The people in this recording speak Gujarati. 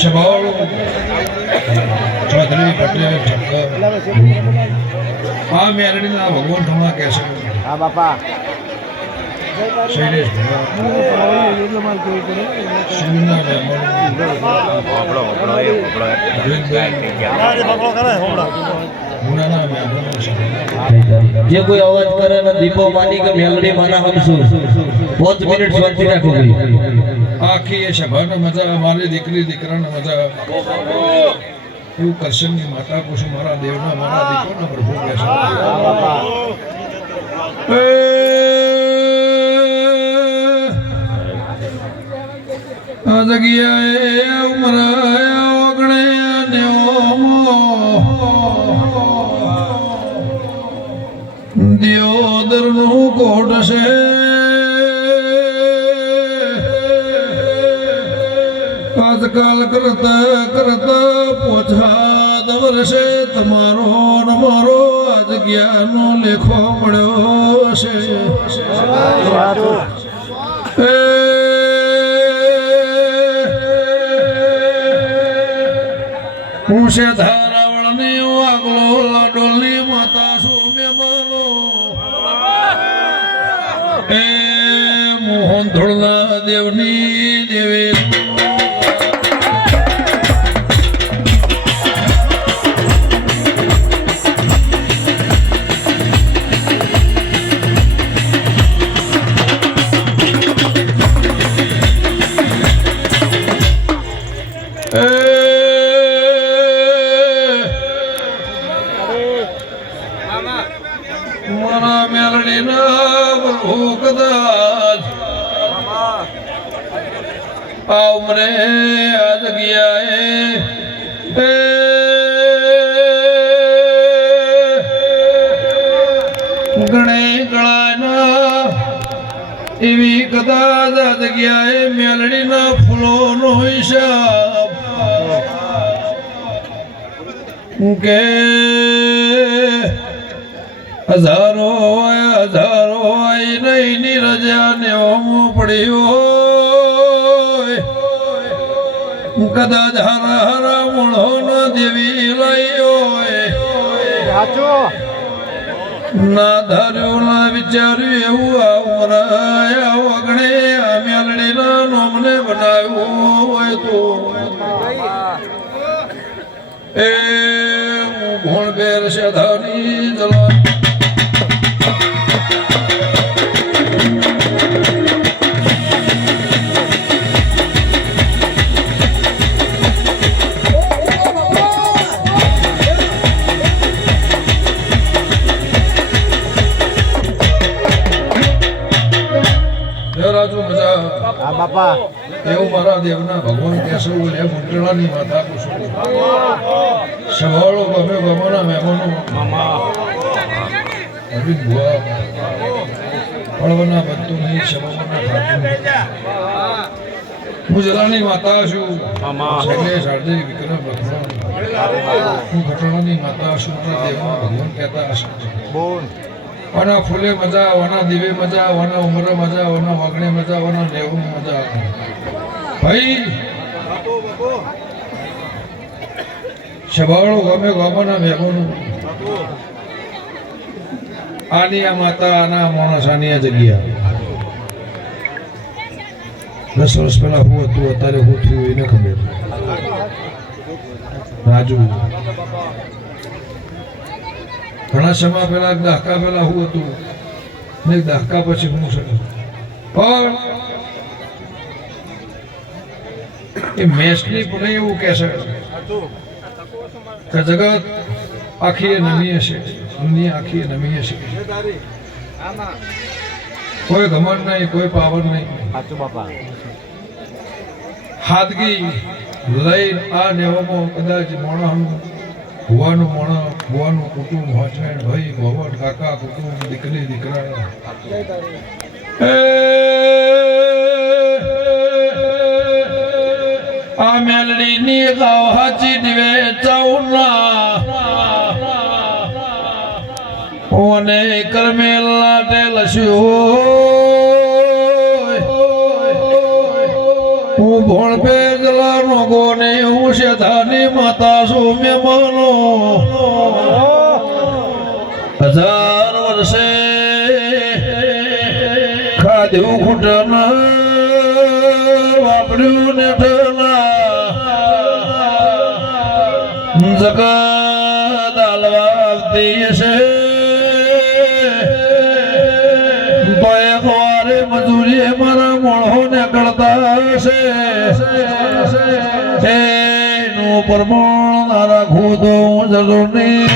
શબાળો ચૌધરી પટેલ ઠક્કર આ મેરડીના ભગવાન થવા કહે છે. હા બાપા શૈલેષ શિવના જે કોઈ અવાજ કરે ને દીપો માની કે મેલડી માના હમશું 5 મિનિટ શાંતિ રાખો ભાઈ. આખી એ સભાનો મજા મારી દીકરી દીકરાનો મજા હું કરશનની માતા કુશું મારા દેવના મારા દીકોના પ્રભુ બેસે આ જગ્યાએ ઉમરાયા ઓગણે દિયોદરનું કોટ છે આજકાલ કરતા કરતા પોછાદ વર્ષે તમારો ને મારો આ જગ્યાનો લેખો મળ્યો છે. હું છે ધારાવળની વાગલો લાડોલની માતા છું મહેમાનો એ મોહન ધોળના દેવની દેવી મારા મેલડીના પ્રભુ કદાચ આ ઉમરે આ જગ્યાએ ગણે ગણાના એવી કદાચ આ જગ્યાએ મેલડીના ફૂલોનો હિસાબ કે હજારો હોય નહીં ની રજા ને પડ્યો કદાચ હરા હરા મૂળો ના દેવી લઈ ના ધાર્યું ના વિચાર્યું એવું આ ઉમરાયા વગણે આ મેલડીના નોમને બનાવ્યું હોય તો એ ભોણ બેર સધાની જલા બાપા એવું મારા દેવના ભગવાન કહેશે લે મુંટલાની માતા કુશું સવાળો ગમે ગમોના મહેમાનો અરવિંદ ભુવા ફળવના બધું નહીં સભાના ખાતું હું જલાની માતા છું શૈલેષ હાર્દિક વિક્રમ ભગવાન હું ઘટણાની માતા છું મારા દેવના ભગવાન કહેતા હશે વના ફૂલે મજા વના દીવે મજા વના ઉમરે મજા વના વાગણે મજા વના દેવું મજા ભાઈ શબાળો ગમે ગમના મેઘોનું આની આ માતા આના માણસ આની આ જગ્યા 10 વર્ષ પહેલા હું હતું અત્યારે હું થયું એને ખબર રાજુ ઘણા સમય પહેલા દહાકા પહેલા હું હતું ને દહાકા પછી હું છું પણ એ મેચની પણ એવું કહેશે કે જગત આખી નમી હશે દુનિયા આખી નમી હશે કોઈ ઘમંડ નહીં કોઈ પાવર નહીં હાદગી લઈ આ નેવામાં કદાચ મોણાનું ભુવાનું કુટુંબ હોચવેણ ભાઈ ભવન કાકા કુટુંબ દીકરી દીકરા આ મેલડીની ગાવ હાચી દિવે ચાઉના ઓને કરમેલ લાટે લસ્યો હું શેઠાની માતા શું મહેમાનો 1000 વર્ષે ખાધ્યું ઘૂંટણ વાપર્યું ને જગત હાલવાતી છે તો એક વારે મજૂરી મારા મોળો ને કરતા છે એનું પ્રમાણ રાખું તો જરૂર નહીં